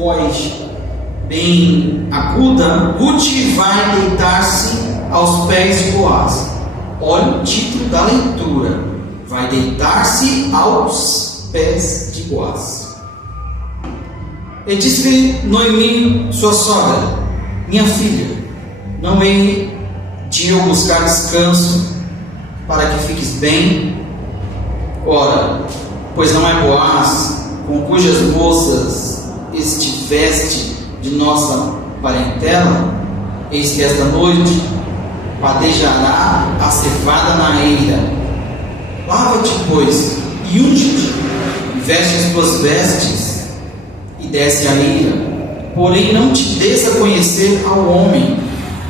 voz bem aguda, Ruth vai deitar-se aos pés de Boaz. Olha o título da leitura: vai deitar-se aos pés de Boaz. E disse-lhe Noemi, sua sogra: minha filha, não hei de eu buscar descanso para que fiques bem? Ora, pois não é Boaz, com cujas moças estiveste de nossa parentela? Eis que esta noite padejará a cevada na eira. Lava-te, pois, e unge-te, e veste as tuas vestes, e desce a eira. Porém não te des a conhecer ao homem,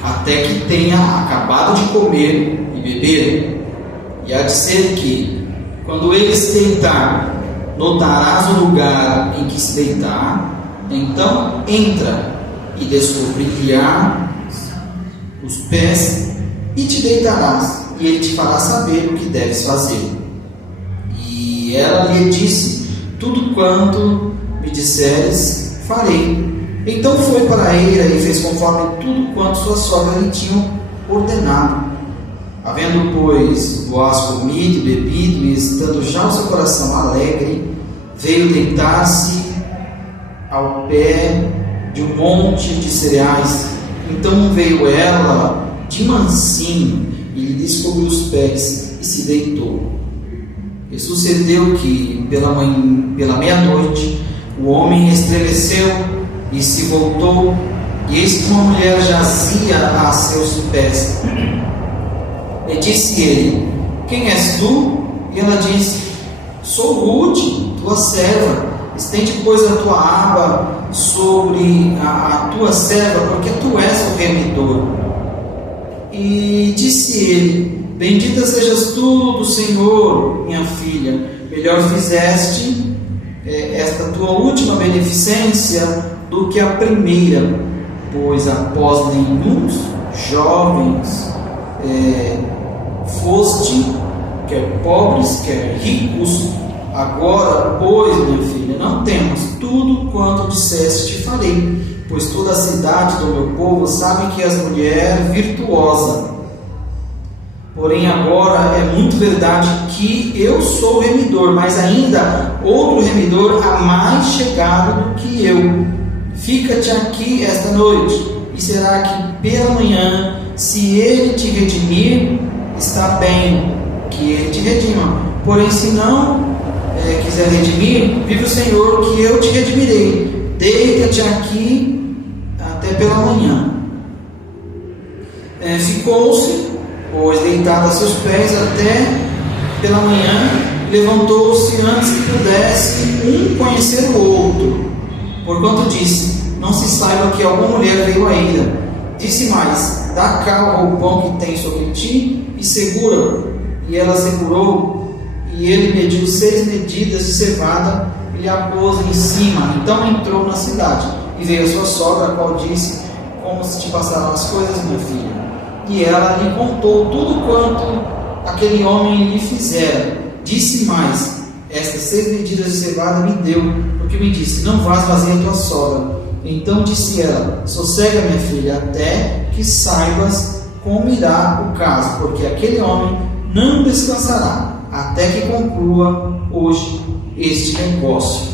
até que tenha acabado de comer e beber. E há de ser que, quando ele se deitar, notarás o lugar em que se deitar. Então entra e descobrir-lhe-á os pés, e te deitarás, e ele te fará saber o que deves fazer. E ela lhe disse: tudo quanto me disseres, farei. Então foi para a eira e fez conforme tudo quanto sua sogra lhe tinha ordenado. Havendo, pois, Boaz comido e bebido, e estando já o seu coração alegre, veio deitar-se ao pé de um monte de cereais. Então veio ela de mansinho e lhe descobriu os pés e se deitou. E sucedeu que pela meia-noite o homem estremeceu e se voltou, e eis que uma mulher jazia a seus pés. E disse ele: quem és tu? E ela disse: sou Ruth, tua serva. Estende, pois, a tua aba sobre a tua serva, porque tu és o remidor. E disse ele: bendita sejas tu do Senhor, minha filha. Melhor fizeste esta tua última beneficência do que a primeira, pois após nenhum jovens foste, quer pobres, quer ricos. Agora, pois, minha filha, não temas, tudo quanto disseste te farei, pois toda a cidade do meu povo sabe que és mulher virtuosa. Porém agora é muito verdade que eu sou o remidor, mas ainda outro remidor há mais chegado do que eu. Fica-te aqui esta noite, e será que pela manhã, se ele te redimir, está bem que ele te redima. Porém, se não quiser redimir, vive o Senhor que eu te redimirei. Deita-te aqui até pela manhã. Ficou-se, pois, deitado a seus pés até pela manhã, levantou-se antes que pudesse um conhecer o outro, porquanto disse: não se saiba que alguma mulher veio à eira. Disse mais: dá cá o roupão que tem sobre ti e segura-o. E ela segurou, e ele mediu 6 medidas de cevada e lhe a pôs em cima. Então entrou na cidade, e veio a sua sogra, a qual disse: como se te passaram as coisas, minha filha? E ela lhe contou tudo quanto aquele homem lhe fizera. Disse mais: estas 6 medidas de cevada me deu, porque me disse: não vás fazer a tua sogra. Então disse ela: sossega, minha filha, até que saibas como irá o caso, porque aquele homem não descansará até que conclua hoje este negócio.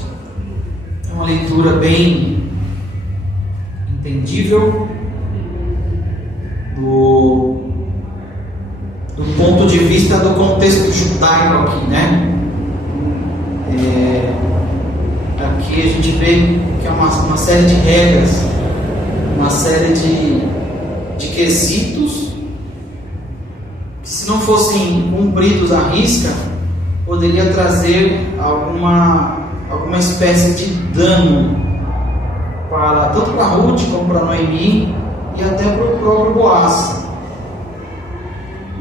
É uma leitura bem entendível do ponto de vista do contexto judaico aqui, né? Aqui a gente vê que é uma série de regras, uma série de quesitos que, se não fossem cumpridos à risca, poderia trazer alguma espécie de dano tanto para Ruth como para Noemi e até para o próprio Boaz.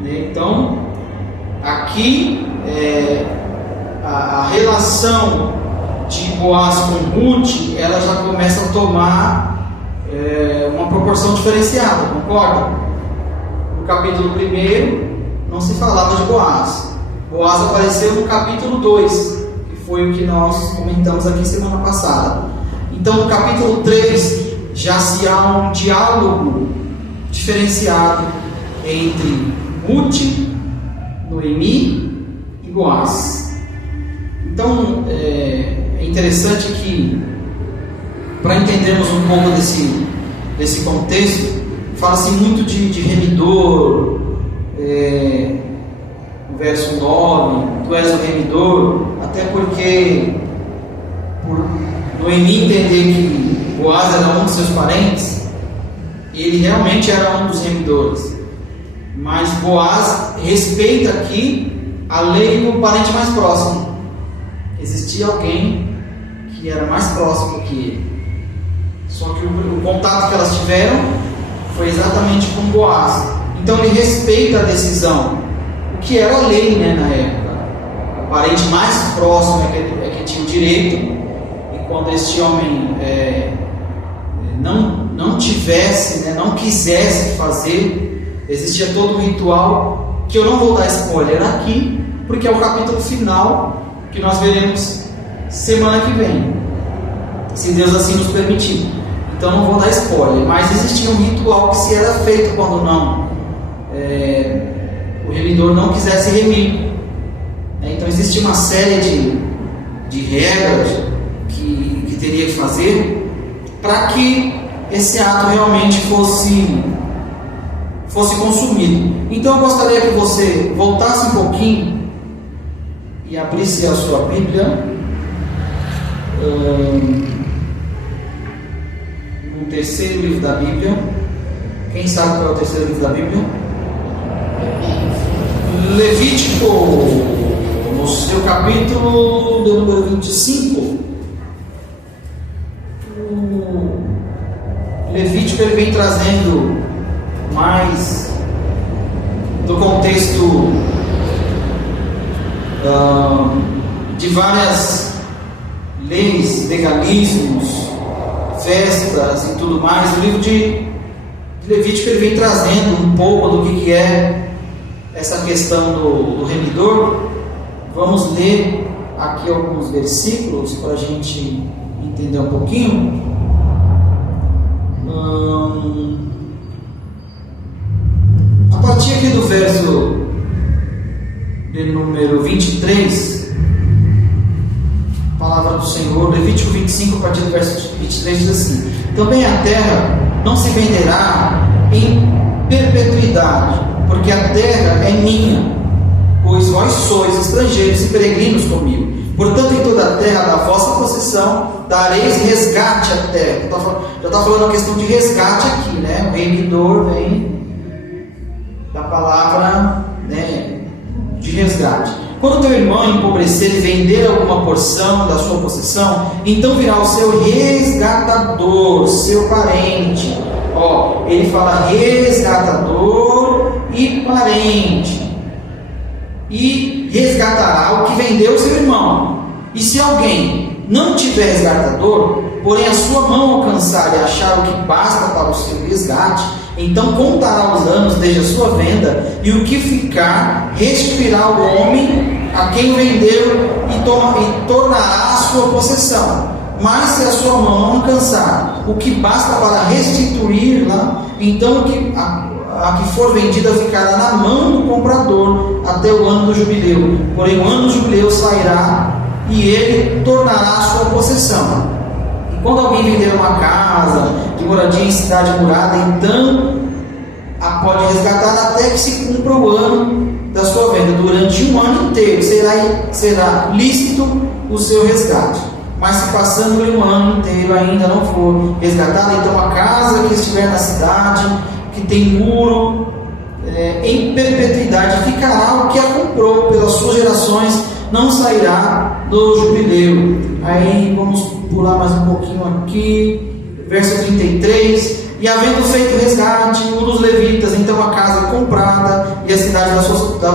Então, aqui a relação de Boaz com Ruth, ela já começa a tomar uma proporção diferenciada, concorda? No capítulo 1 não se falava de Boaz. Boaz apareceu no capítulo 2, que foi o que nós comentamos aqui semana passada. Então no capítulo 3 já se há um diálogo diferenciado entre Ruth, Noemi e Boaz. Então é interessante que, para entendermos um pouco desse contexto, fala-se muito de remidor, no verso 9, tu és o remidor, até porque, por Noemi entender que Boaz era um dos seus parentes, e ele realmente era um dos remidores, mas Boaz respeita aqui a lei do parente mais próximo. Existia alguém que era mais próximo que ele, só que o contato que elas tiveram foi exatamente com Boaz. Então ele respeita a decisão, o que era a lei, na época. O parente mais próximo é que tinha o direito, e quando este homem não tivesse, não quisesse fazer, existia todo um ritual que eu não vou dar spoiler aqui, porque é o capítulo final que nós veremos semana que vem, se Deus assim nos permitir. Então não vou dar spoiler, mas existia um ritual que se era feito quando o remidor não quisesse remir. Então existia uma série de regras que teria que fazer para que esse ato realmente fosse consumido. Então eu gostaria que você voltasse um pouquinho e abrisse a sua Bíblia no terceiro livro da Bíblia. Quem sabe qual é o terceiro livro da Bíblia? Levítico, no seu capítulo do número 25. O Levítico ele vem trazendo mais do contexto de várias leis, legalismos, festas e tudo mais. O livro de Levítico ele vem trazendo um pouco do que é essa questão do remidor. Vamos ler aqui alguns versículos para a gente entender um pouquinho. A partir aqui do verso de número 23, a palavra do Senhor, Levítico 25, a partir do verso 23, diz assim: também a terra não se venderá em perpetuidade, porque a terra é minha, pois vós sois estrangeiros e peregrinos comigo. Portanto, em toda a terra da vossa possessão dareis resgate à terra. Já está falando a questão de resgate aqui, O remidor vem da palavra, de resgate. Quando teu irmão empobrecer e vender alguma porção da sua possessão, então virá o seu resgatador, seu parente. Ele fala resgatador e parente, e resgatará o que vendeu seu irmão. E se alguém não tiver resgatador, porém a sua mão alcançar e achar o que basta para o seu resgate, então contará os anos desde a sua venda, e o que ficar restituirá o homem a quem vendeu e tornará a sua possessão. Mas se a sua mão não alcançar o que basta para restituí-la, então a que for vendida ficará na mão do comprador até o ano do jubileu. Porém o ano do jubileu sairá e ele tornará a sua possessão. E quando alguém vender uma casa de moradia em cidade murada, então a pode resgatar até que se cumpra o ano da sua venda. Durante um ano inteiro será lícito o seu resgate. Mas se passando-lhe um ano inteiro ainda não for resgatada, então a casa que estiver na cidade, que tem muro, em perpetuidade ficará o que a comprou pelas suas gerações, não sairá do jubileu. Aí vamos pular mais um pouquinho aqui, verso 33. E havendo feito resgate um dos levitas, então a casa comprada e a cidade da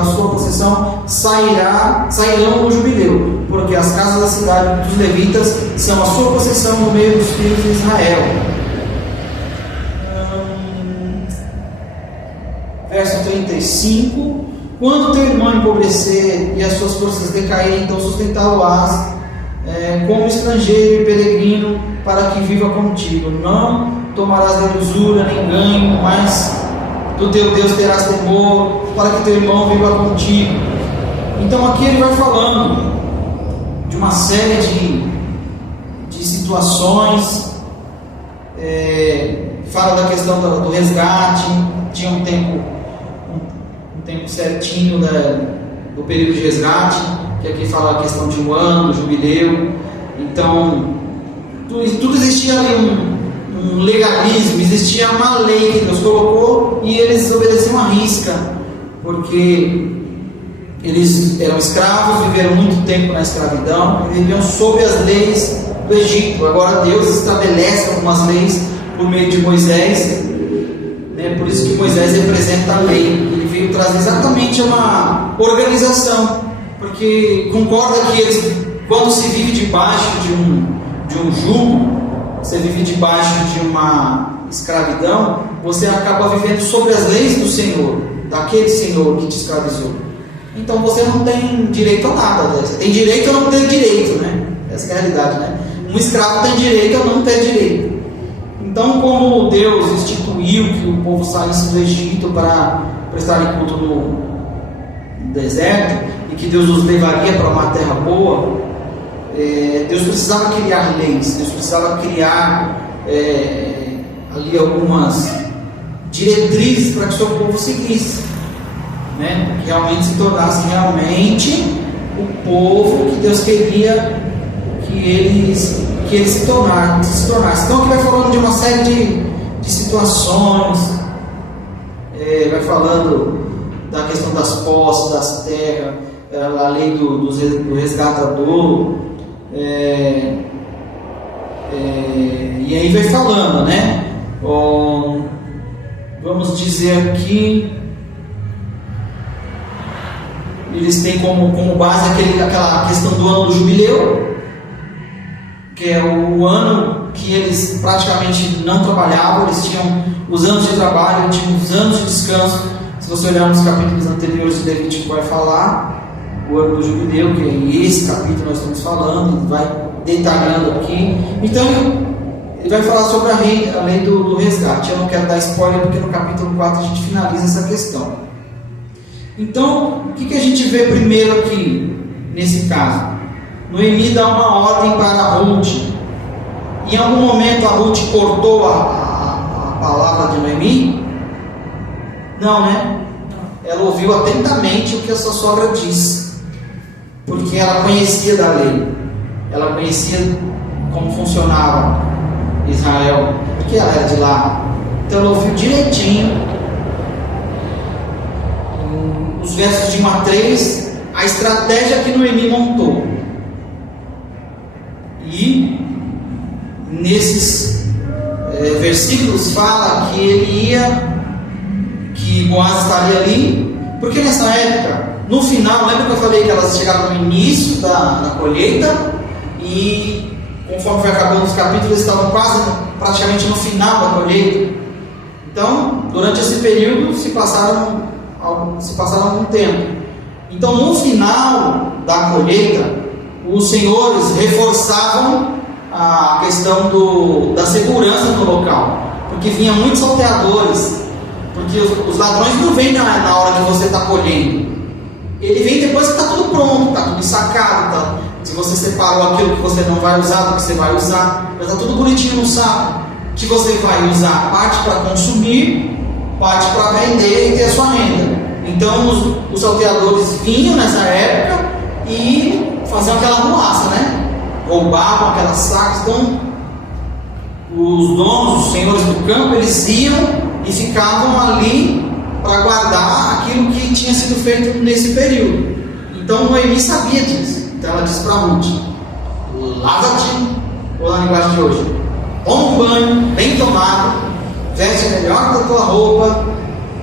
sua possessão sairão no jubileu, porque as casas da cidade dos levitas são a sua possessão no meio dos filhos de Israel. Verso 35: quando teu irmão empobrecer e as suas forças decaírem, então sustentá-lo-ás como estrangeiro e peregrino para que viva contigo. Não tomarás de usura nem ganho, mas do teu Deus terás temor, para que teu irmão viva contigo. Então aqui ele vai falando de uma série de situações, fala da questão do resgate. Tinha um tempo certinho do período de resgate, que aqui fala a questão de um ano, jubileu. Então tudo existia ali um legalismo, existia uma lei que Deus colocou e eles obedeciam à risca, porque eles eram escravos, viveram muito tempo na escravidão, e viviam sob as leis do Egito. Agora Deus estabelece algumas leis por meio de Moisés, né? Por isso que Moisés representa a lei. Ele veio trazer exatamente uma organização, porque concorda que eles, quando se vive debaixo de um jugo, você vive debaixo de uma escravidão, você acaba vivendo sobre as leis do Senhor, daquele Senhor que te escravizou. Então você não tem direito a nada, né? Você tem direito a não ter direito, né? Essa é a realidade, né? Um escravo tem direito a não ter direito. Então, como Deus instituiu que o povo saísse do Egito para prestar culto no deserto, e que Deus os levaria para uma terra boa, Deus precisava criar leis, Deus precisava criar ali algumas diretrizes para que o seu povo seguisse, né? Que realmente se tornasse realmente o povo que Deus queria que eles se tornassem. Então aqui vai falando de uma série de situações, vai falando da questão das posses, das terras, a lei do resgatador, e aí vai falando, né? Vamos dizer aqui, eles têm como base aquela questão do ano do jubileu, que é o ano que eles praticamente não trabalhavam. Eles tinham os anos de trabalho, tinham os anos de descanso. Se você olhar nos capítulos anteriores de Levítico, vai falar o ano do jubileu, que é esse capítulo nós estamos falando, vai detalhando aqui. Então ele vai falar sobre a lei do resgate. Eu não quero dar spoiler, porque no capítulo 4 a gente finaliza essa questão. Então, o que a gente vê primeiro aqui, nesse caso? Noemi dá uma ordem para Ruth. Em algum momento a Ruth cortou a palavra de Noemi? Não, né? Ela ouviu atentamente o que a sua sogra disse, porque ela conhecia da lei, ela conhecia como funcionava Israel, porque ela era de lá. Então ela ouviu direitinho os versos de 1 a 3, a estratégia que Noemi montou. E nesses versículos fala que que Boaz estaria ali, porque nessa época, no final, lembra que eu falei que elas chegaram no início da colheita, e conforme foi acabando os capítulos, eles estavam praticamente no final da colheita. Então, durante esse período se passaram algum tempo. Então, no final da colheita, os senhores reforçavam a questão da segurança no local, porque vinham muitos salteadores, porque os ladrões não vêm na hora que você está colhendo, ele vem depois que está tudo pronto, está tudo ensacado, se você separou aquilo que você não vai usar do que você vai usar, já está tudo bonitinho no saco, que você vai usar parte para consumir, parte para vender e ter a sua renda. Então os salteadores vinham nessa época e faziam aquela arruaça, né? Roubavam aquelas sacas. Então os donos, os senhores do campo, eles iam e ficavam ali para guardar aquilo que tinha sido feito nesse período. Então Noemi sabia disso. Então ela disse para Ruth: lava-te, ou na linguagem de hoje, toma um banho bem tomado, veste melhor da tua roupa.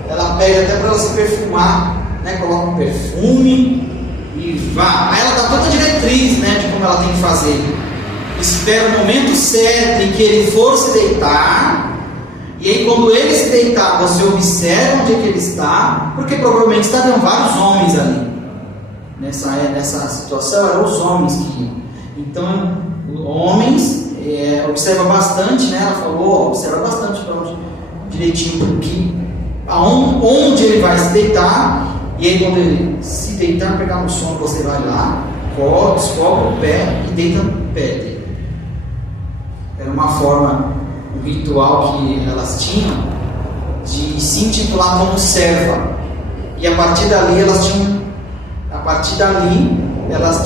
Ela pede até para ela se perfumar, né? Coloca um perfume e vá. Aí ela dá toda a diretriz, né, de como ela tem que fazer. Espera o momento certo em que ele for se deitar, e aí quando ele se deitar, você observa onde é que ele está, porque provavelmente estavam vários homens ali. Nessa situação eram os homens que iam. Então, homens, observa bastante, né? Ela falou, observa bastante para onde, direitinho porque onde ele vai se deitar. E aí quando ele se deitar, pegar no sono, você vai lá, descobre o pé e deita no pé dele. Era uma forma, um ritual que elas tinham de se intitular como serva. E a partir dali elas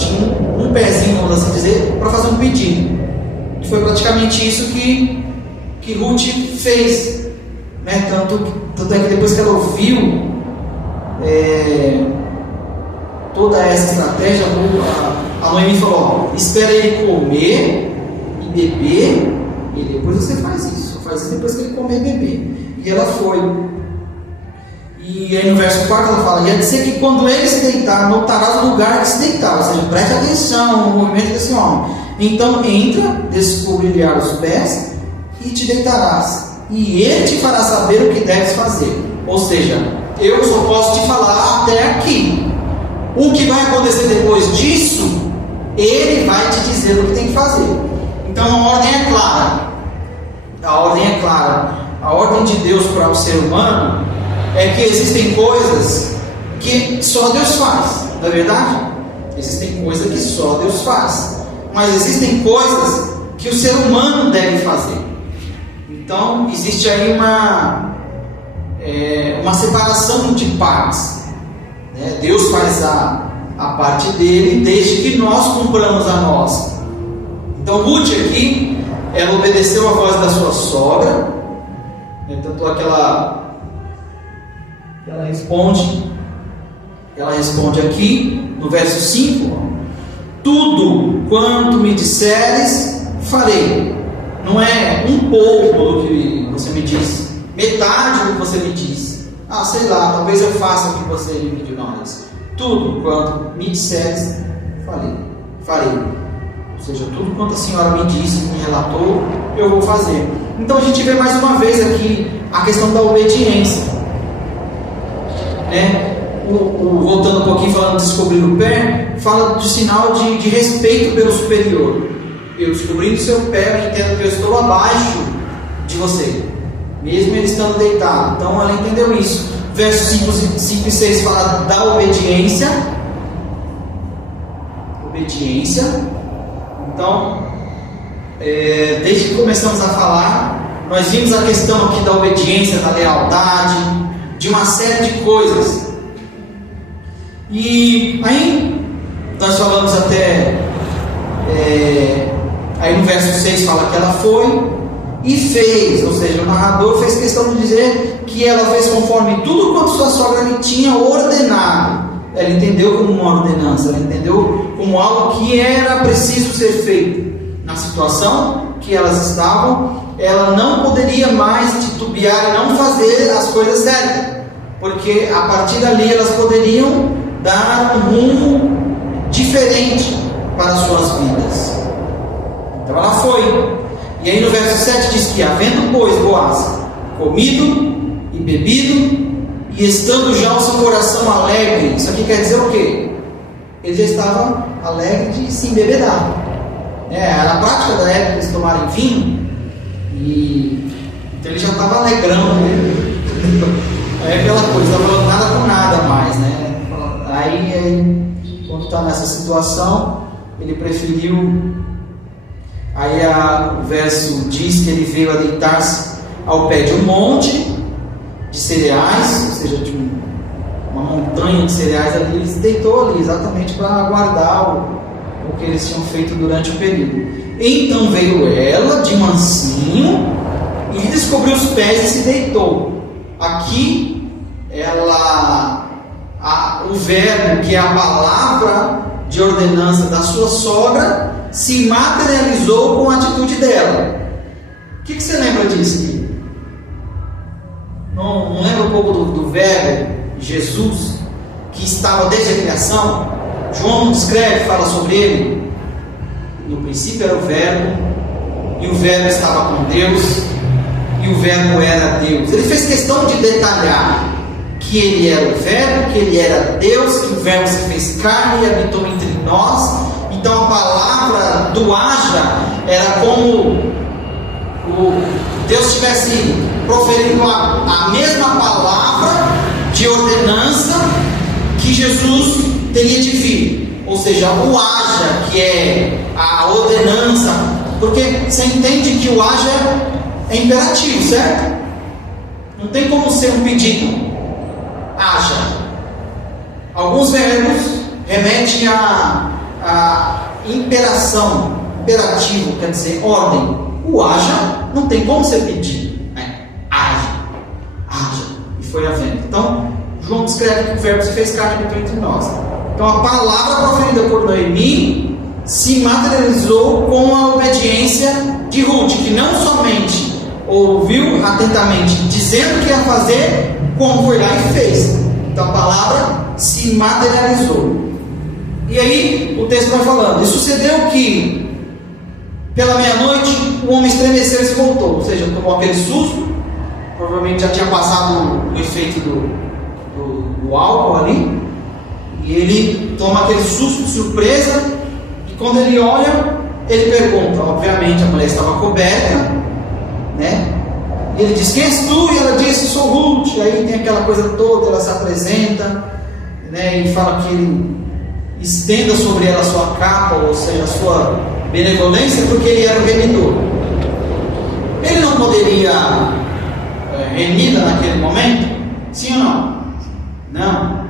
tinham um pezinho, vamos assim dizer, para fazer um pedido. E foi praticamente isso que Ruth fez, né? Tanto é que depois que ela ouviu toda essa estratégia, a Noemi falou: espera ele comer e beber, e depois você faz isso. Faz isso depois que ele comer e beber. E ela foi. E aí no verso 4 ela fala: ia dizer que quando ele se deitar, notarás o lugar que se deitar. Ou seja, preste atenção no movimento desse homem. Então entra, descobrirá os pés e te deitarás, e ele te fará saber o que deves fazer. Ou seja, eu só posso te falar até aqui. O que vai acontecer depois disso, ele vai te dizer o que tem que fazer. Então a ordem é clara. A ordem de Deus para o ser humano é que existem coisas que só Deus faz, não é verdade? Existem coisas que só Deus faz, mas existem coisas que o ser humano deve fazer. Então existe aí uma separação de partes, né? Deus faz a parte dele, desde que nós cumpramos a nossa. Então Ruth aqui, ela obedeceu a voz da sua sogra, né? Tanto é que ela responde aqui no verso 5: tudo quanto me disseres farei. Não é um pouco do que você me diz, metade do que você me diz. Sei lá, talvez eu faça o que você me pediu. Não, tudo quanto me disseres farei. Ou seja, tudo quanto a senhora me disse, me relatou, eu vou fazer. Então a gente vê mais uma vez aqui a questão da obediência, né? Voltando um pouquinho, falando de descobrir o pé, fala do sinal de respeito pelo superior. Eu descobrindo o seu pé, eu entendo que eu estou abaixo de você, mesmo ele estando deitado. Então ela entendeu isso. Versos 5 e 6 fala da obediência. Então, desde que começamos a falar, nós vimos a questão aqui da obediência, da lealdade, de uma série de coisas. E aí nós falamos até aí no verso 6 fala que ela foi e fez, ou seja, o narrador fez questão de dizer que ela fez conforme tudo quanto sua sogra lhe tinha ordenado. Ela entendeu como uma ordenança, ela entendeu como algo que era preciso ser feito. Na situação que elas estavam, ela não poderia mais titubear e não fazer as coisas certas, porque a partir dali elas poderiam dar um rumo diferente para as suas vidas. Então ela foi. E aí no verso 7 diz que, havendo pois Boaz comido e bebido, e estando já o seu coração alegre, isso aqui quer dizer o quê? Ele já estava alegre de se embebedar. Era a prática da época eles tomarem vinho, e então ele já estava alegrão, né? Aí aquela coisa, estava falando nada com nada mais, né? Aí quando está nessa situação, ele preferiu. Aí o verso diz que ele veio a deitar-se ao pé de um monte de cereais, ou seja, de uma montanha de cereais ali. Ele se deitou ali exatamente para aguardar o que eles tinham feito durante o período. Então veio ela de mansinho e descobriu os pés e se deitou. Aqui o verbo, que é a palavra de ordenança da sua sogra, se materializou com a atitude dela. O que você lembra disso aqui? Não lembra um pouco do verbo Jesus, que estava desde a criação? João não descreve, fala sobre ele. No princípio era o verbo, e o verbo estava com Deus, e o verbo era Deus. Ele fez questão de detalhar que ele era o verbo, que ele era Deus, que o verbo se fez carne e habitou entre nós, e Então a palavra do haja era como Deus estivesse proferindo a mesma palavra de ordenança que Jesus teria de vir. Ou seja, o haja, que é a ordenança, porque você entende que o haja é imperativo, certo? Não tem como ser um pedido. Haja. Alguns verbos remetem a imperação, imperativo, quer dizer ordem. O haja não tem como ser pedido. Haja. E foi havendo. Então, João descreve que o verbo se fez carne e habitou entre nós. Então, a palavra proferida por Noemi se materializou com a obediência de Ruth, que não somente ouviu atentamente, dizendo que ia fazer, como foi lá e fez. Então, a palavra se materializou. E aí, o texto vai falando: e sucedeu que, pela meia-noite, o homem estremeceu e se voltou. Ou seja, tomou aquele susto. Provavelmente já tinha passado o efeito do álcool ali. E ele toma aquele susto de surpresa. E quando ele olha, ele pergunta. Obviamente a mulher estava coberta, né? E ele diz: quem és tu? E ela diz: sou Ruth. E aí tem aquela coisa toda, ela se apresenta, né? E fala que ele estenda sobre ela a sua capa, ou seja, a sua benevolência, porque ele era o remidor. Ele não poderia remida naquele momento? Sim ou não?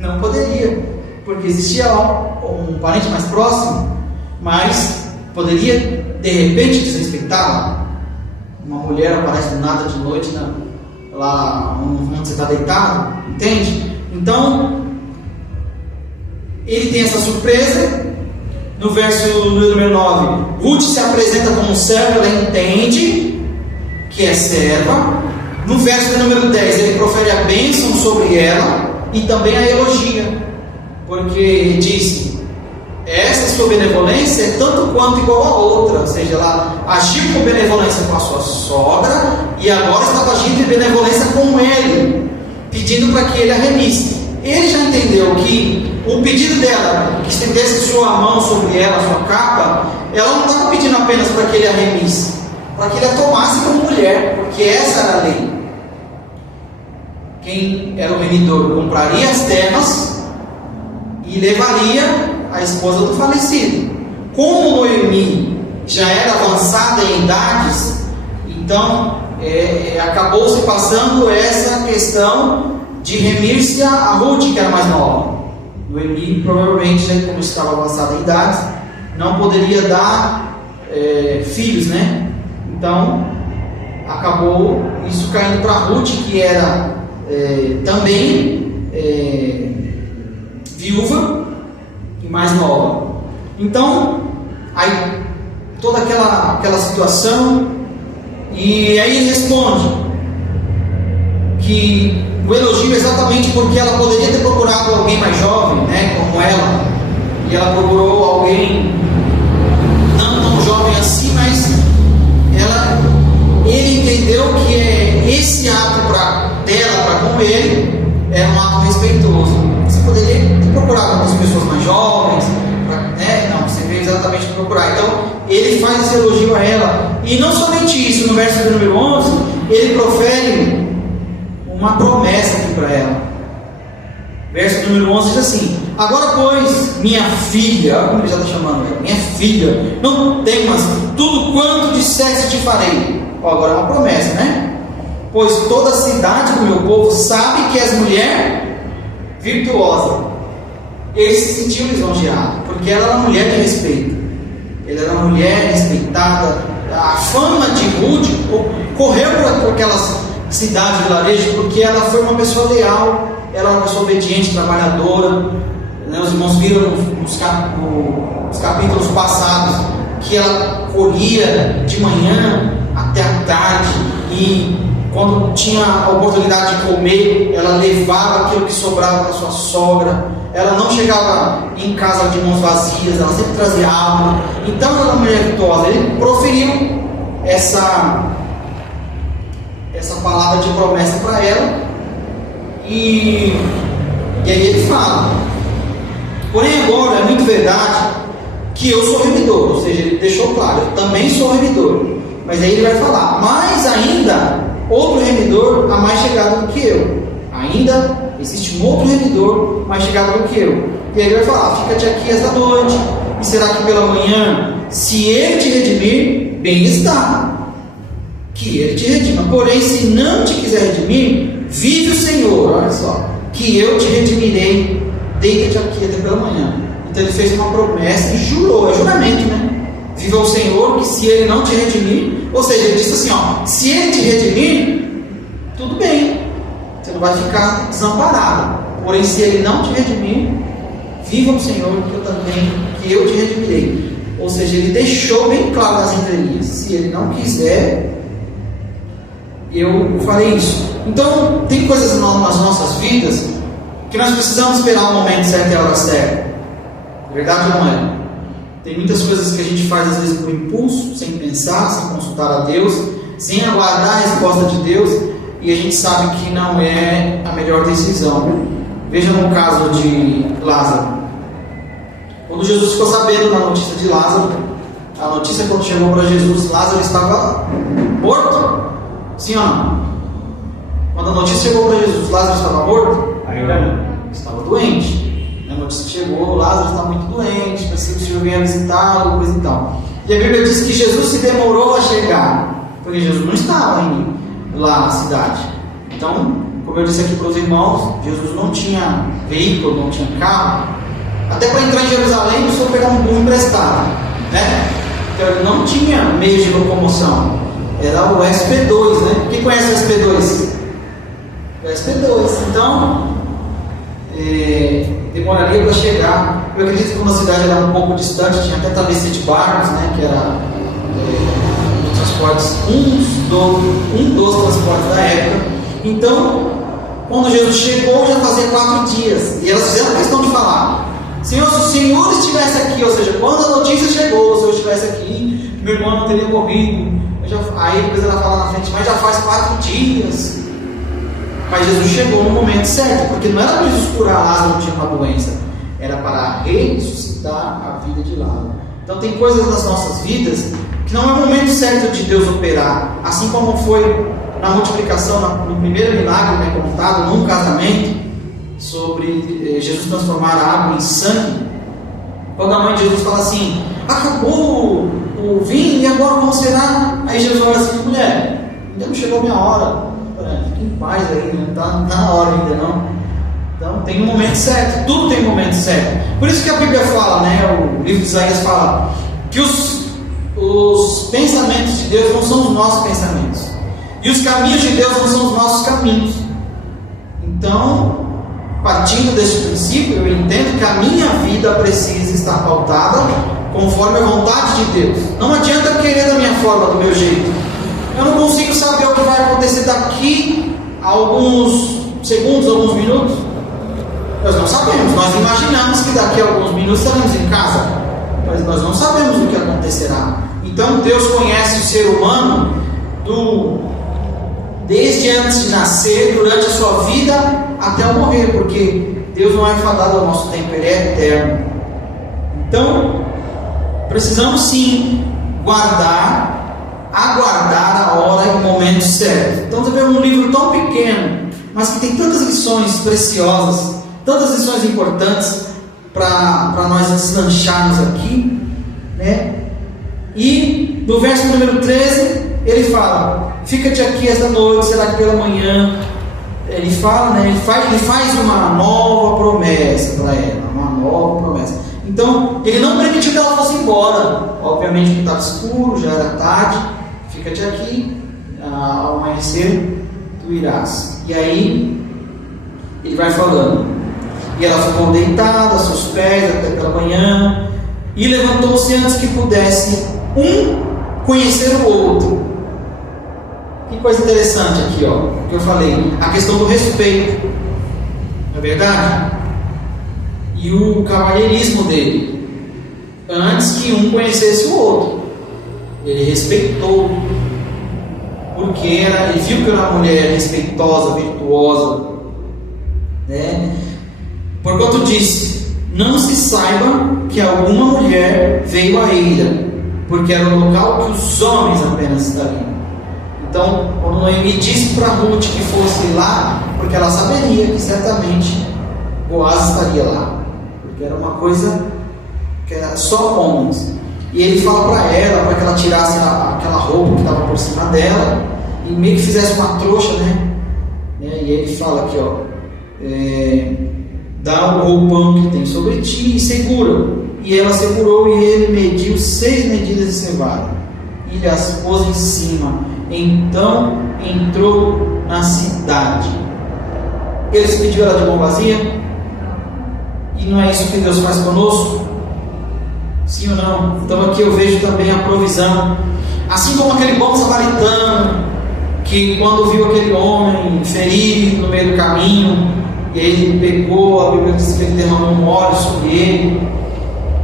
Não poderia, porque existia um parente mais próximo, mas poderia de repente desrespeitá-la. Uma mulher aparece do nada de noite lá onde você está deitado, entende? Então ele tem essa surpresa. No verso número 9, Ruth se apresenta como serva, ela entende que é serva. No verso número 10, ele profere a bênção sobre ela e também a elogia, porque disse: essa sua benevolência é tanto quanto igual a outra. Ou seja, ela agiu com benevolência com a sua sogra e agora estava agindo em benevolência com ele, pedindo para que ele a remisse. Ele já entendeu que o pedido dela, que estendesse sua mão sobre ela, sua capa, ela não estava pedindo apenas para que ele a remisse, para que ele a tomasse como mulher, porque essa era a lei. Quem era o remidor compraria as terras e levaria a esposa do falecido. Como Noemi já era avançada em idades, então acabou se passando essa questão de remir-se a Ruth, que era mais nova. Noemi provavelmente, como estava avançada em idades, não poderia dar filhos, né? Então acabou isso caindo para Ruth, que era também viúva e mais nova. Então aí toda aquela situação, e aí ele responde que o elogio é exatamente porque ela poderia ter procurado alguém mais jovem, né, como ela, e ela procurou alguém não tão jovem assim, mas ele entendeu que esse ato dela para com ele era um ato respeitoso. Você poderia ter procurado algumas pessoas mais jovens, né? Não, você veio exatamente procurar. Então ele faz esse elogio a ela, e não somente isso. No verso número 11, ele profere uma promessa aqui para ela. Verso número 11 diz assim: agora pois, minha filha, olha como ele já está chamando ela, minha filha, não temas, tudo quanto disseste te farei. Agora é uma promessa, né? Pois toda a cidade do meu povo sabe que és mulher virtuosa. Ele se sentiu lisonjeado, porque ela era uma mulher de respeito. Ela era uma mulher respeitada. A fama de Ruth correu por aquelas cidades, vilarejos, porque ela foi uma pessoa leal, ela era uma pessoa obediente, trabalhadora, né? Os irmãos viram nos capítulos passados que ela colhia de manhã até a tarde, e quando tinha a oportunidade de comer, ela levava aquilo que sobrava da sua sogra. Ela não chegava em casa de mãos vazias, ela sempre trazia algo. Então ela era uma mulher virtuosa. Ele proferiu essa palavra de promessa para ela, e aí ele fala: porém agora é muito verdade que eu sou remidor. Ou seja, ele deixou claro, eu também sou remidor. Mas aí ele vai falar, mais ainda, outro remidor a mais chegado do que eu. Ainda existe um outro remidor mais chegado do que eu. E aí ele vai falar, fica-te aqui esta noite, e será que pela manhã, se ele te redimir, bem está. Que ele te redima. Porém, se não te quiser redimir, vive o Senhor, olha só, que eu te redimirei, deita-te aqui até pela manhã. Então ele fez uma promessa e jurou, é juramento, né? Viva o Senhor, que se ele não te redimir, ou seja, ele disse assim, ó, se ele te redimir, tudo bem, você não vai ficar desamparado. Porém, se ele não te redimir, viva o Senhor, que eu te redimirei. Ou seja, ele deixou bem claro nas entrelinhas, se ele não quiser, eu farei isso. Então, tem coisas nas nossas vidas que nós precisamos esperar o momento certo e a hora certa. Verdade ou não é? Tem muitas coisas que a gente faz às vezes por impulso, sem pensar, sem consultar a Deus, sem aguardar a resposta de Deus, e a gente sabe que não é a melhor decisão. Veja no caso de Lázaro. Quando Jesus ficou sabendo da notícia de Lázaro, a notícia quando chegou para Jesus, Lázaro estava morto. Sim ou não? Quando a notícia chegou para Jesus, Lázaro estava morto? Ainda não. Estava doente. A notícia chegou, Lázaro está muito doente, precisa que o Senhor venha visitá-lo, coisa e tal. E a Bíblia diz que Jesus se demorou a chegar, porque Jesus não estava lá na cidade. Então, como eu disse aqui para os irmãos, Jesus não tinha veículo, não tinha carro. Até para entrar em Jerusalém, precisou pegar um burro emprestado, né? Então ele não tinha meio de locomoção. Era o SP2, né? Quem conhece o SP2? O SP2. Então, demoraria para chegar. Eu acredito que como a cidade era um pouco distante, tinha até travessia de barcos, né? Que era transportes, um dos transportes da época. Então, quando Jesus chegou, já fazia 4 dias. E elas fizeram questão de falar: Senhor, se o Senhor estivesse aqui, ou seja, quando a notícia chegou, se o Senhor estivesse aqui, meu irmão não teria morrido. Aí depois ela fala na frente, mas já faz 4 dias. Mas Jesus chegou no momento certo, porque não era para Jesus curar Lázaro que tinha uma doença, era para ressuscitar a vida de Lázaro. Então tem coisas nas nossas vidas que não é o momento certo de Deus operar. Assim como foi na multiplicação, no primeiro milagre, né, contado num casamento, sobre Jesus transformar a água em sangue. Quando a mãe de Jesus fala assim: acabou o vinho e agora como será? Aí Jesus fala assim: mulher, ainda não chegou a minha hora, fique em paz aí, não está na hora ainda não. Então tem um momento certo, tudo tem um momento certo. Por isso que a Bíblia fala, né, o livro de Isaías fala que os pensamentos de Deus não são os nossos pensamentos, e os caminhos de Deus não são os nossos caminhos. Então, partindo desse princípio, eu entendo que a minha vida precisa estar pautada conforme a vontade de Deus. Não adianta eu querer da minha forma, do meu jeito. Eu não consigo saber o que vai acontecer daqui a alguns segundos, alguns minutos. Nós não sabemos. Nós imaginamos que daqui a alguns minutos estaremos em casa, mas nós não sabemos o que acontecerá. Então Deus conhece o ser humano desde antes de nascer, durante a sua vida até o morrer, porque Deus não é fadado ao nosso tempo, Ele é eterno. Então precisamos sim aguardar a hora e o momento certo. Então você vê um livro tão pequeno, mas que tem tantas lições preciosas, tantas lições importantes para nós deslancharmos aqui, né? E no verso número 13 ele fala: fica-te aqui esta noite, será que pela manhã? Ele fala, né? Ele faz uma nova promessa para ela, uma nova promessa. Então ele não permitiu que ela fosse embora. Obviamente que estava escuro, já era tarde. Fica-te aqui, ao amanhecer tu irás. E aí ele vai falando. E ela ficou deitada, a seus pés até pela manhã, e levantou-se antes que pudesse conhecer o outro. Que coisa interessante aqui, ó, que eu falei, a questão do respeito, não é verdade? E o cavalheirismo dele, antes que um conhecesse o outro, ele respeitou, porque ele viu que era uma mulher respeitosa, virtuosa, né? Porquanto disse: não se saiba que alguma mulher veio à eira, porque era o local que os homens apenas estariam. Então, quando Noemi disse para Ruth que fosse lá, porque ela saberia que certamente Boaz estaria lá, porque era uma coisa que era só homens. E ele fala para ela, para que ela tirasse aquela roupa que estava por cima dela e meio que fizesse uma trouxa, né? E ele fala aqui, ó, dá o roupão que tem sobre ti e segura. E ela segurou, e ele mediu 6 medidas de cevada e lhe as pôs em cima. Então entrou na cidade. Ele se pediu ela de mão vazia? E não é isso que Deus faz conosco? Sim ou não? Então aqui eu vejo também a provisão. Assim como aquele bom samaritano, que quando viu aquele homem ferido no meio do caminho, e ele pegou, a Bíblia diz que ele derramou um óleo sobre ele,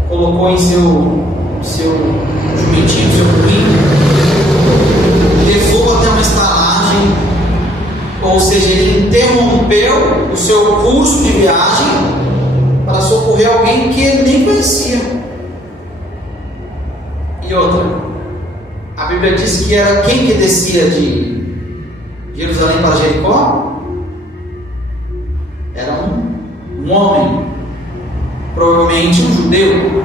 colocou em seu jumentinho, seu burrinho, levou até uma estalagem, ou seja, ele interrompeu o seu curso de viagem para socorrer alguém que ele nem conhecia. E outra, a Bíblia diz que era quem que descia de Jerusalém para Jericó? Era um homem, provavelmente um judeu.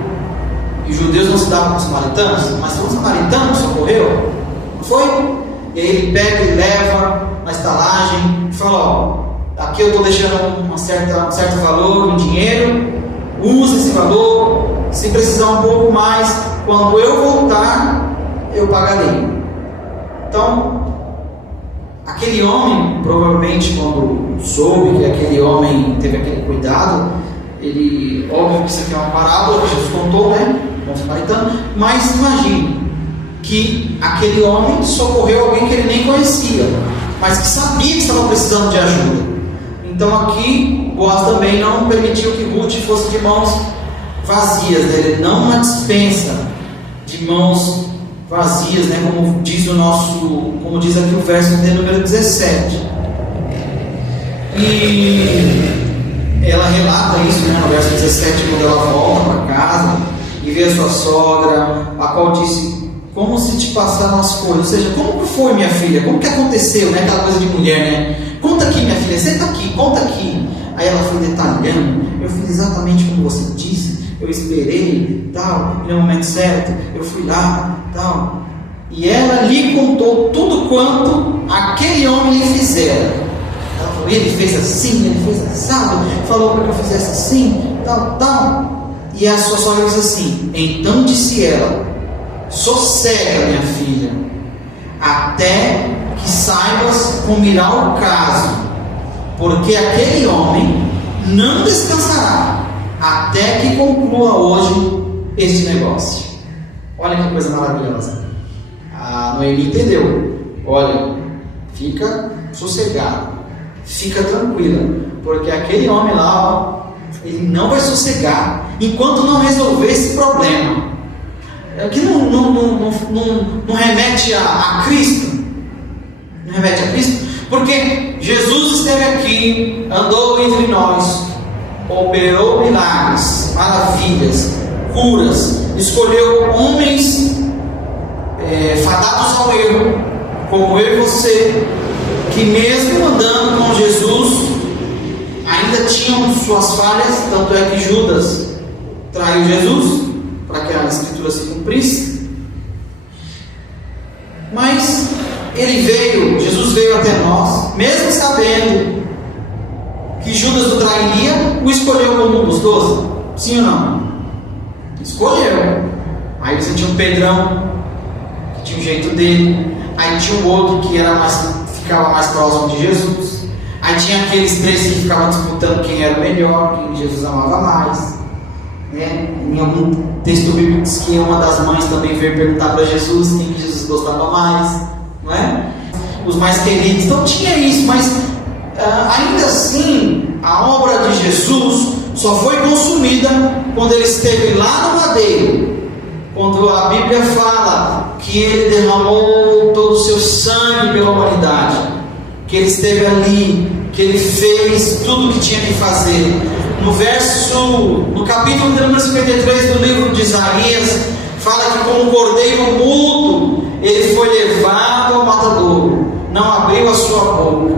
E os judeus não se davam com os samaritanos, mas foi um samaritano que socorreu, não foi? E aí ele pega e leva na estalagem e fala: ó, aqui eu estou deixando um certo valor em dinheiro, usa esse valor, se precisar um pouco mais, quando eu voltar, eu pagarei. Então, aquele homem, provavelmente, quando soube que aquele homem teve aquele cuidado, ele, óbvio que isso aqui é uma parábola que Jesus contou, né? Bom samaritano, mas imagine que aquele homem socorreu alguém que ele nem conhecia, mas que sabia que estava precisando de ajuda. Então aqui, Boaz também não permitiu que Ruth fosse de mãos vazias, né? Ele não uma dispensa de mãos vazias, né? Como diz aqui o verso de número 17. E ela relata isso, né, no verso 17, quando ela volta para casa e vê a sua sogra, a qual disse: como se te passaram as coisas, ou seja, como que foi, minha filha, como que aconteceu, né, aquela coisa de mulher, né, conta aqui, minha filha, senta aqui, conta aqui. Aí ela foi detalhando: eu fiz exatamente como você disse, eu esperei, tal, e no momento certo, eu fui lá, tal. E ela lhe contou tudo quanto aquele homem lhe fizera. Ela falou: ele fez assim, ele fez assado, falou para que eu fizesse assim, tal, tal. E a sua sogra disse assim: então disse ela: sossega, minha filha, até que saibas como irá o caso, porque aquele homem não descansará até que conclua hoje este negócio. Olha que coisa maravilhosa. A Noemi entendeu: olha, fica sossegado, fica tranquila, porque aquele homem lá, ó, ele não vai sossegar enquanto não resolver esse problema. Que não remete a Cristo. Não remete a Cristo, porque Jesus esteve aqui, andou entre nós, operou milagres, maravilhas, curas, escolheu homens fadados ao erro, como eu e você, que mesmo andando com Jesus, ainda tinham suas falhas. Tanto é que Judas traiu Jesus, para que a Escritura se cumprisse. Mas Jesus veio até nós, mesmo sabendo que Judas o trairia, o escolheu como um dos 12. Sim ou não? Escolheu. Aí você tinha o Pedrão, que tinha o jeito dele. Aí tinha o outro que ficava mais próximo de Jesus. Aí tinha aqueles 3 que ficavam disputando quem era o melhor, quem Jesus amava mais. Em algum texto bíblico diz que uma das mães também veio perguntar para Jesus quem que Jesus gostava mais, não é? Os mais queridos. Então tinha isso, mas ainda assim a obra de Jesus só foi consumida quando ele esteve lá no madeiro, quando a Bíblia fala que ele derramou todo o seu sangue pela humanidade, que ele esteve ali, que ele fez tudo o que tinha que fazer. no capítulo número 53 do livro de Isaías, fala que como um cordeiro mudo, ele foi levado ao matadouro, não abriu a sua boca,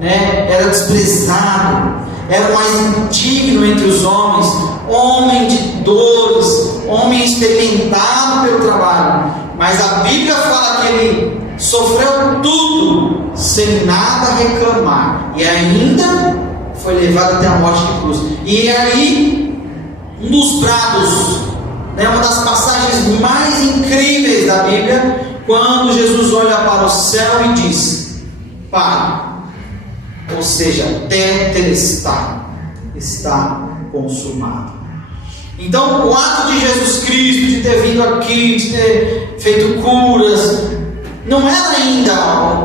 né? Era desprezado, era o mais indigno entre os homens, homem de dores, homem experimentado pelo trabalho, mas a Bíblia fala que ele sofreu tudo, sem nada reclamar, e ainda foi levado até a morte de cruz. E aí, um dos brados, né, uma das passagens mais incríveis da Bíblia, quando Jesus olha para o céu e diz: Pai, ou seja, tetelestai, está consumado. Então, o ato de Jesus Cristo de ter vindo aqui, de ter feito curas, não era ainda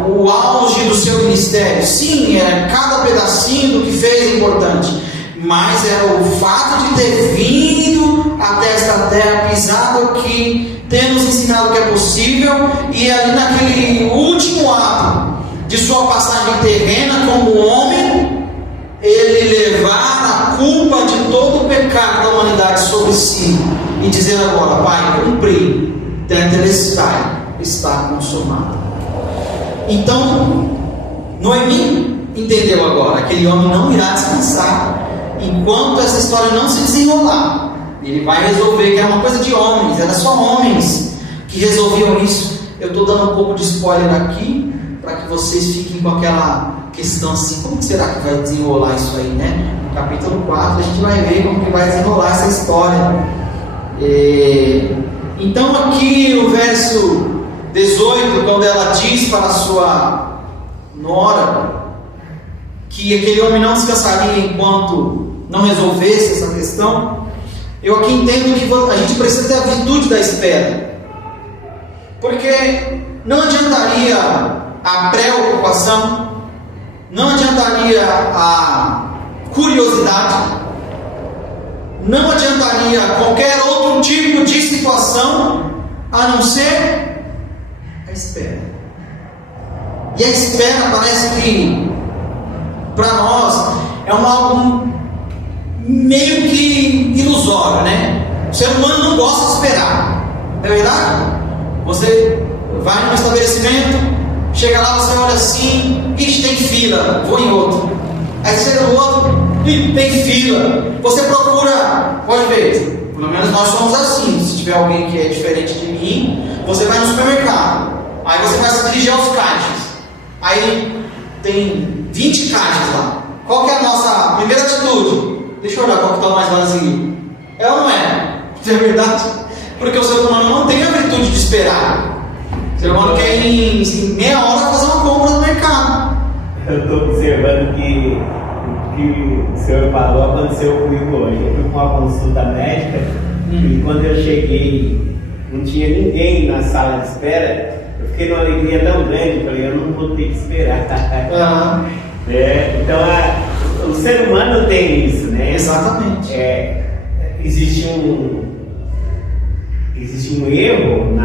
o auge do seu ministério. Sim, era cada pedacinho do que fez importante, mas era o fato de ter vindo até esta terra, pisado aqui, ter nos ensinado o que é possível, e ali naquele último ato de sua passagem terrena como homem, ele levar a culpa de todo o pecado da humanidade sobre si, e dizer agora: Pai, cumpri, tetelestai, está consumado. Então, Noemi entendeu agora: aquele homem não irá descansar enquanto essa história não se desenrolar. Ele vai resolver, que era uma coisa de homens, era só homens que resolviam isso. Eu estou dando um pouco de spoiler aqui, para que vocês fiquem com aquela questão assim: como será que vai desenrolar isso aí, né? No capítulo 4 a gente vai ver como que vai desenrolar essa história. Então aqui o verso 18, quando ela diz para a sua nora que aquele homem não descansaria enquanto não resolvesse essa questão, eu aqui entendo que a gente precisa ter a virtude da espera, porque não adiantaria a preocupação, não adiantaria a curiosidade, não adiantaria qualquer outro tipo de situação a não ser a espera. E a espera parece que para nós é algo meio que ilusório, né? O ser humano não gosta de esperar, não é verdade? Você vai num estabelecimento, chega lá, você olha assim: ixi, tem fila, vou em outro. Aí você chega no outro, e tem fila. Você procura, pode ver, pelo menos nós somos assim. Se tiver alguém que é diferente de mim, você vai no supermercado, aí você vai se dirigir aos caixas, aí tem 20 caixas lá. Qual que é a nossa primeira atitude? Deixa eu olhar qual que está mais vazio. É ou não é? É verdade? Porque o ser humano não tem a virtude de esperar. O ser humano quer em meia hora fazer uma compra no mercado. Eu estou observando que o que o senhor falou aconteceu comigo hoje. Eu fui com uma consulta médica e quando eu cheguei não tinha ninguém na sala de espera. Eu fiquei numa alegria tão grande, falei: eu não vou ter que esperar. Então o ser humano tem isso, né? Exatamente. Existe um erro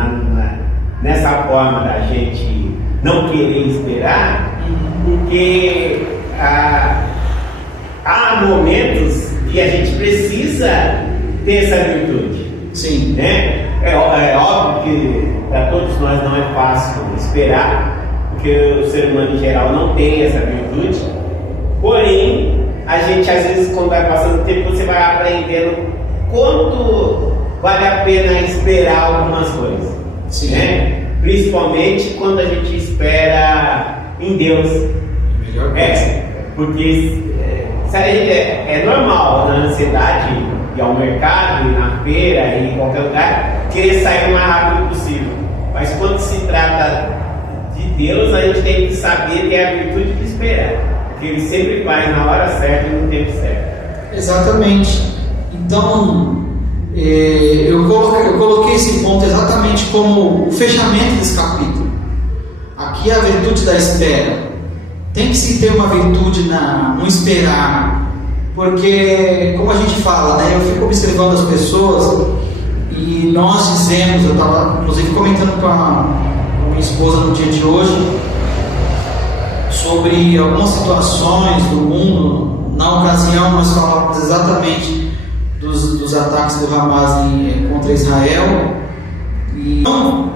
nessa forma da gente não querer esperar, porque há momentos que a gente precisa ter essa virtude. Sim. Né? É óbvio que para todos nós não é fácil esperar, porque o ser humano em geral não tem essa virtude. Porém, a gente às vezes, quando vai passando o tempo, você vai aprendendo quanto vale a pena esperar algumas coisas. Sim. Né? Principalmente quando a gente espera em Deus. Melhor coisa. Porque é normal na ansiedade ir ao mercado, ir na feira, ir em qualquer lugar, querer sair o mais rápido possível. Mas quando se trata de Deus, a gente tem que saber ter a virtude de esperar. Porque Ele sempre faz na hora certa e no tempo certo. Exatamente. Então, eu coloquei esse ponto exatamente como o fechamento desse capítulo. Aqui é a virtude da espera. Tem que se ter uma virtude no esperar, porque, como a gente fala, né, eu fico observando as pessoas e nós dizemos, eu estava inclusive comentando com a minha esposa no dia de hoje sobre algumas situações do mundo, na ocasião nós falávamos exatamente dos ataques do Hamas contra Israel. E então,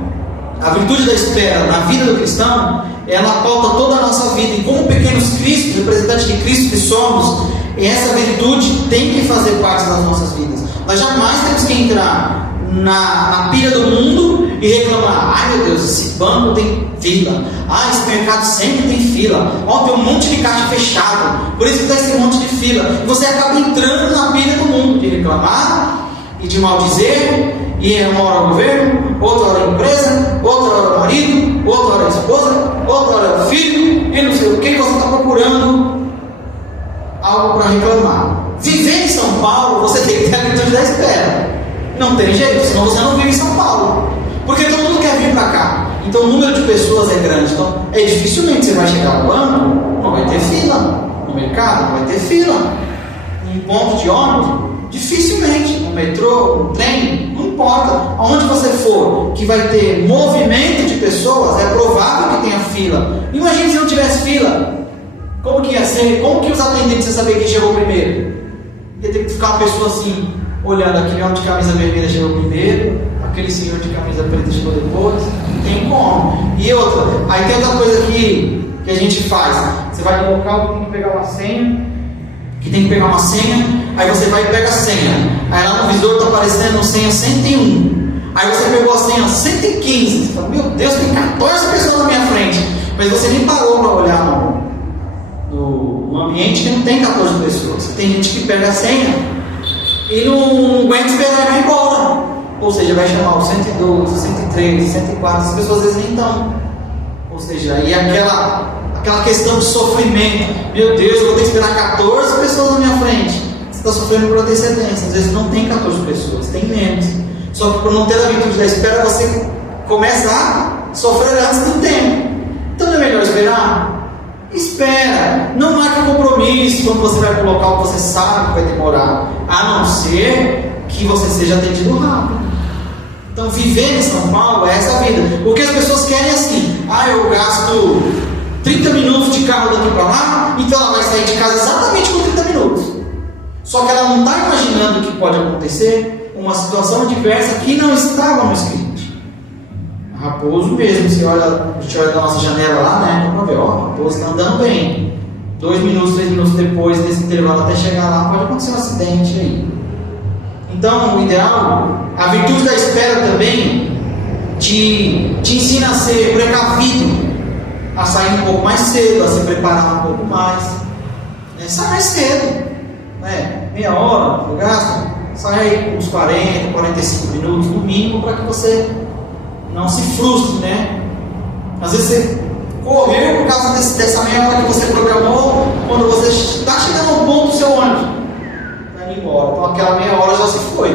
a virtude da espera na vida do cristão, ela pauta toda a nossa vida. E como pequenos cristos, representantes de Cristo que somos, essa virtude tem que fazer parte das nossas vidas. Nós jamais temos que entrar na pilha do mundo e reclamar: ai meu Deus, esse banco tem fila, esse mercado sempre tem fila, tem um monte de caixa fechado, por isso que dá esse monte de fila. E você acaba entrando na pilha do mundo de reclamar e de maldizer, e uma hora o governo, outra hora a empresa, outra hora o marido, outra hora a esposa, outra hora o filho, e não sei o que. Você está procurando algo para reclamar. Viver em São Paulo, você tem que ter a virtude da espera. Não tem jeito, senão você não vive em São Paulo, porque todo mundo quer vir para cá. Então o número de pessoas é grande. Então dificilmente você vai chegar no banco, não vai ter fila. No mercado, não vai ter fila. Em ponto de ônibus, dificilmente. No metrô, no trem, não importa. Aonde você for, que vai ter movimento de pessoas, é provável que tenha fila. Imagine se não tivesse fila. Como que ia ser? Como que os atendentes iam saber quem chegou primeiro? Ia ter que ficar uma pessoa assim, olhando: aquele homem de camisa vermelha chegou primeiro, aquele senhor de camisa preta chegou depois. Não tem como. E outra, aí tem outra coisa que a gente faz. Você vai no local que tem que pegar uma senha, aí você vai e pega a senha. Aí lá no visor está aparecendo senha 101. Aí você pegou a senha 115. Você fala: meu Deus, tem 14 pessoas na minha frente. Mas você nem parou para olhar no ambiente que não tem 14 pessoas. Tem gente que pega a senha e não aguenta esperar e vai embora. Ou seja, vai chamar o 112, 103, 104, as pessoas às vezes nem estão. Ou seja, aí aquela questão de sofrimento: meu Deus, eu vou ter que esperar 14 pessoas na minha frente. Você está sofrendo por antecedência. Às vezes não tem 14 pessoas, tem menos. Só que por não ter a virtude da espera, você começa a sofrer antes do tempo. Então não é melhor esperar? Espera, não marque compromisso quando você vai para um local que você sabe que vai demorar, a não ser que você seja atendido rápido. Então viver em São Paulo é essa vida. O que as pessoas querem é assim: eu gasto 30 minutos de carro daqui para lá, então ela vai sair de casa exatamente com 30 minutos. Só que ela não está imaginando que pode acontecer uma situação adversa que não estava no script. Raposo mesmo, a gente olha da nossa janela lá, né? Dá pra ver, Raposo está andando bem. 2 minutos, 3 minutos depois desse intervalo até chegar lá, pode acontecer um acidente aí. Então, o ideal, a virtude da espera também te ensina a ser precavido, a sair um pouco mais cedo, a se preparar um pouco mais. Sai mais cedo, né? Meia hora, eu gasto, sai uns 40, 45 minutos no mínimo, para que você não se frustre, né? Às vezes você correu por causa dessa meia hora que você programou, quando você está chegando ao ponto do seu ônibus, vai embora. Então aquela meia hora já se foi,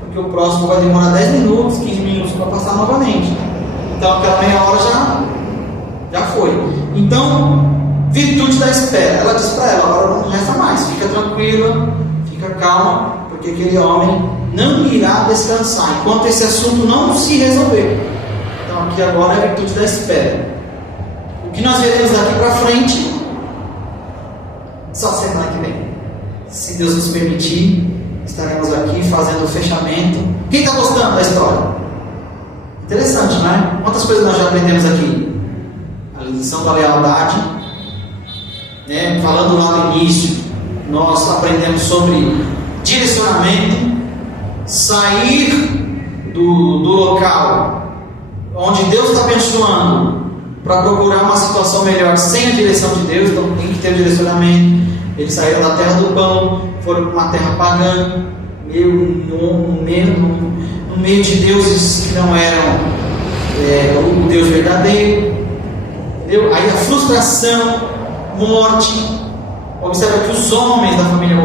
porque o próximo vai demorar 10 minutos, 15 minutos para passar novamente. Então aquela meia hora já foi. Então, virtude da espera. Ela diz para ela: agora não resta mais, fica tranquila, fica calma, porque aquele homem não irá descansar enquanto esse assunto não se resolver. Então aqui agora é a virtude da espera. O que nós veremos daqui para frente, só semana que vem, se Deus nos permitir, estaremos aqui fazendo o fechamento. Quem está gostando da história? Interessante, não é? Quantas coisas nós já aprendemos aqui? A lição da lealdade, né? Falando lá no início, nós aprendemos sobre direcionamento, sair do local onde Deus está abençoando para procurar uma situação melhor sem a direção de Deus. Então tem que ter direcionamento. Eles saíram da terra do pão, foram para uma terra pagã, no meio de deuses que não eram o Deus verdadeiro. Entendeu? Aí a frustração, morte. Observa que os homens da família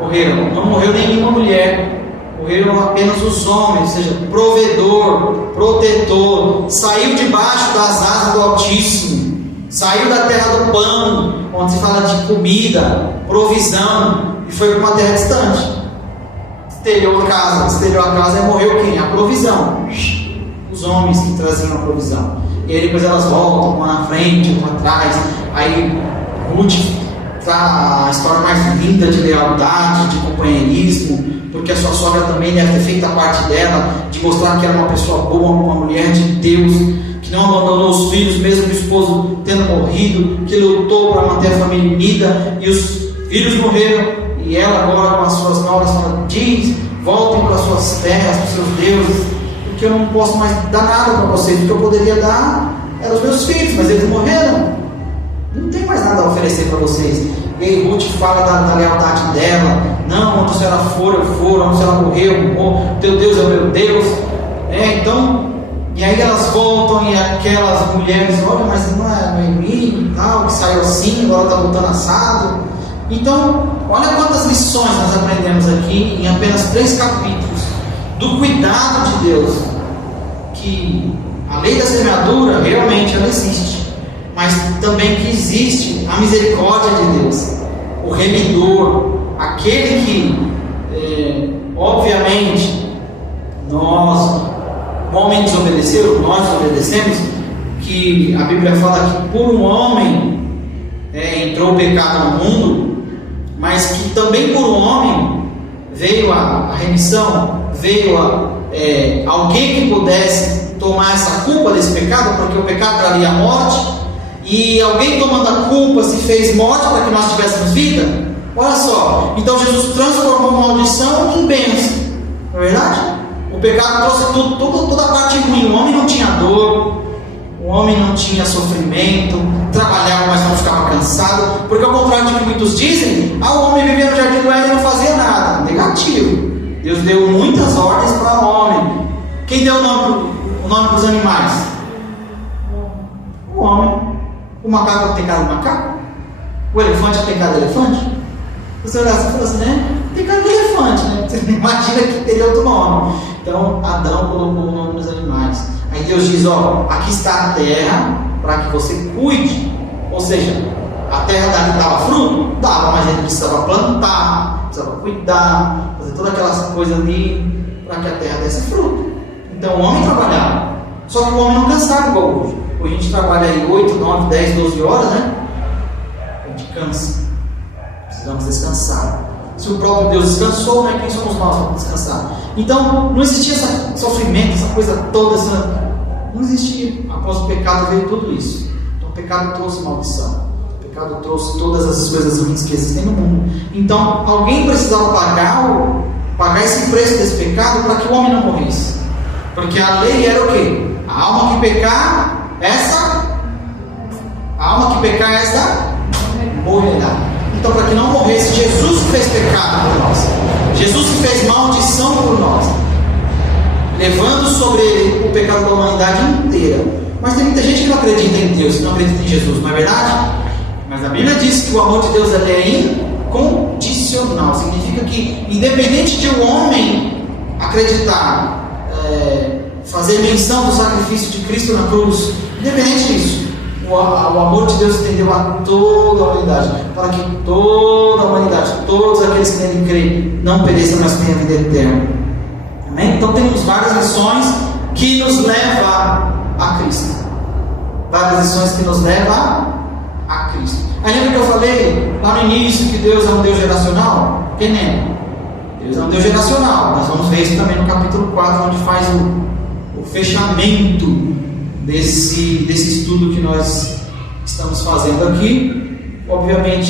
morreram, não morreu nenhuma mulher. Morreram apenas os homens, ou seja, provedor, protetor, saiu debaixo das asas do Altíssimo, saiu da terra do pão, onde se fala de comida, provisão, e foi para uma terra distante. Estelhou a casa e morreu quem? A provisão. Os homens que traziam a provisão. E aí depois elas voltam, uma na frente, uma atrás. Aí Ruth a história mais linda de lealdade, de companheirismo, porque a sua sogra também deve ter feito a parte dela, de mostrar que era uma pessoa boa, uma mulher de Deus, que não abandonou os filhos, mesmo o esposo tendo morrido, que lutou para manter a família unida, e os filhos morreram, e ela agora com as suas noras fala: diz, voltem para as suas terras, para os seus deuses, porque eu não posso mais dar nada para vocês. O que eu poderia dar eram os meus filhos, mas eles morreram, não tem mais nada a oferecer para vocês. E aí Ruth fala da lealdade dela: não, onde a senhora for, eu for, onde a senhora morrer, eu morro, teu Deus é o meu Deus. Então, e aí elas voltam, e aquelas mulheres: olha, mas não é Noemi e tal, que saiu assim, agora está voltando assado. Então, olha quantas lições nós aprendemos aqui em apenas 3 capítulos, do cuidado de Deus, que a lei da semeadura realmente ela existe, mas também que existe a misericórdia de Deus, o remidor, aquele que, obviamente, o homem desobedeceu, nós obedecemos, que a Bíblia fala que por um homem entrou o pecado no mundo, mas que também por um homem veio a remissão, veio alguém que pudesse tomar essa culpa desse pecado, porque o pecado traria a morte, e alguém tomando a culpa se fez morte para que nós tivéssemos vida. Olha só, então Jesus transformou maldição em bênção, não é verdade? O pecado trouxe toda a parte ruim. O homem não tinha dor, o homem não tinha sofrimento, trabalhava, mas não ficava cansado, porque ao contrário do que muitos dizem, o homem vivia no jardim do Éden e não fazia nada. Negativo. Deus deu muitas ordens para o homem. Quem deu o nome para os animais? O homem. O macaco tem cara de macaco? O elefante tem cara de elefante? Você olha assim e fala assim, né? Tem cara de elefante, né? Você imagina que teria outro nome. Então Adão colocou o nome nos animais. Aí Deus diz: aqui está a terra para que você cuide. Ou seja, a terra dali dava fruto? Dava, mas ele precisava plantar, precisava cuidar, fazer todas aquelas coisas ali para que a terra desse fruto. Então o homem trabalhava, só que o homem não cansava igual hoje. Hoje a gente trabalha aí 8, 9, 10, 12 horas, né? A gente cansa, precisamos descansar. Se o próprio Deus descansou, né? Quem somos nós para descansar? Então não existia esse sofrimento, essa coisa toda, não existia. Após o pecado veio tudo isso. Então o pecado trouxe maldição, o pecado trouxe todas essas coisas ruins que existem no mundo. Então alguém precisava pagar esse preço desse pecado para que o homem não morresse, porque a lei era o quê? A alma que pecar, essa morrerá. Então, para que não morresse, Jesus que fez pecado por nós, Jesus que fez maldição por nós, levando sobre ele o pecado da humanidade inteira. Mas tem muita gente que não acredita em Deus, não acredita em Jesus, não é verdade? Mas a Bíblia diz que o amor de Deus é incondicional. Significa que, independente de um homem acreditar, fazer menção do sacrifício de Cristo na cruz, independente disso, o amor de Deus estendeu a toda a humanidade, para que toda a humanidade, todos aqueles que nele creem, não pereçam, mas tenham vida eterna. Amém? Então temos várias lições que nos levam a Cristo. Várias lições que nos levam a Cristo. Aí lembra que eu falei lá no início que Deus é um Deus geracional? Quem lembra? Deus é um Deus geracional. Nós vamos ver isso também no capítulo 4, onde faz o fechamento desse estudo que nós estamos fazendo aqui. Obviamente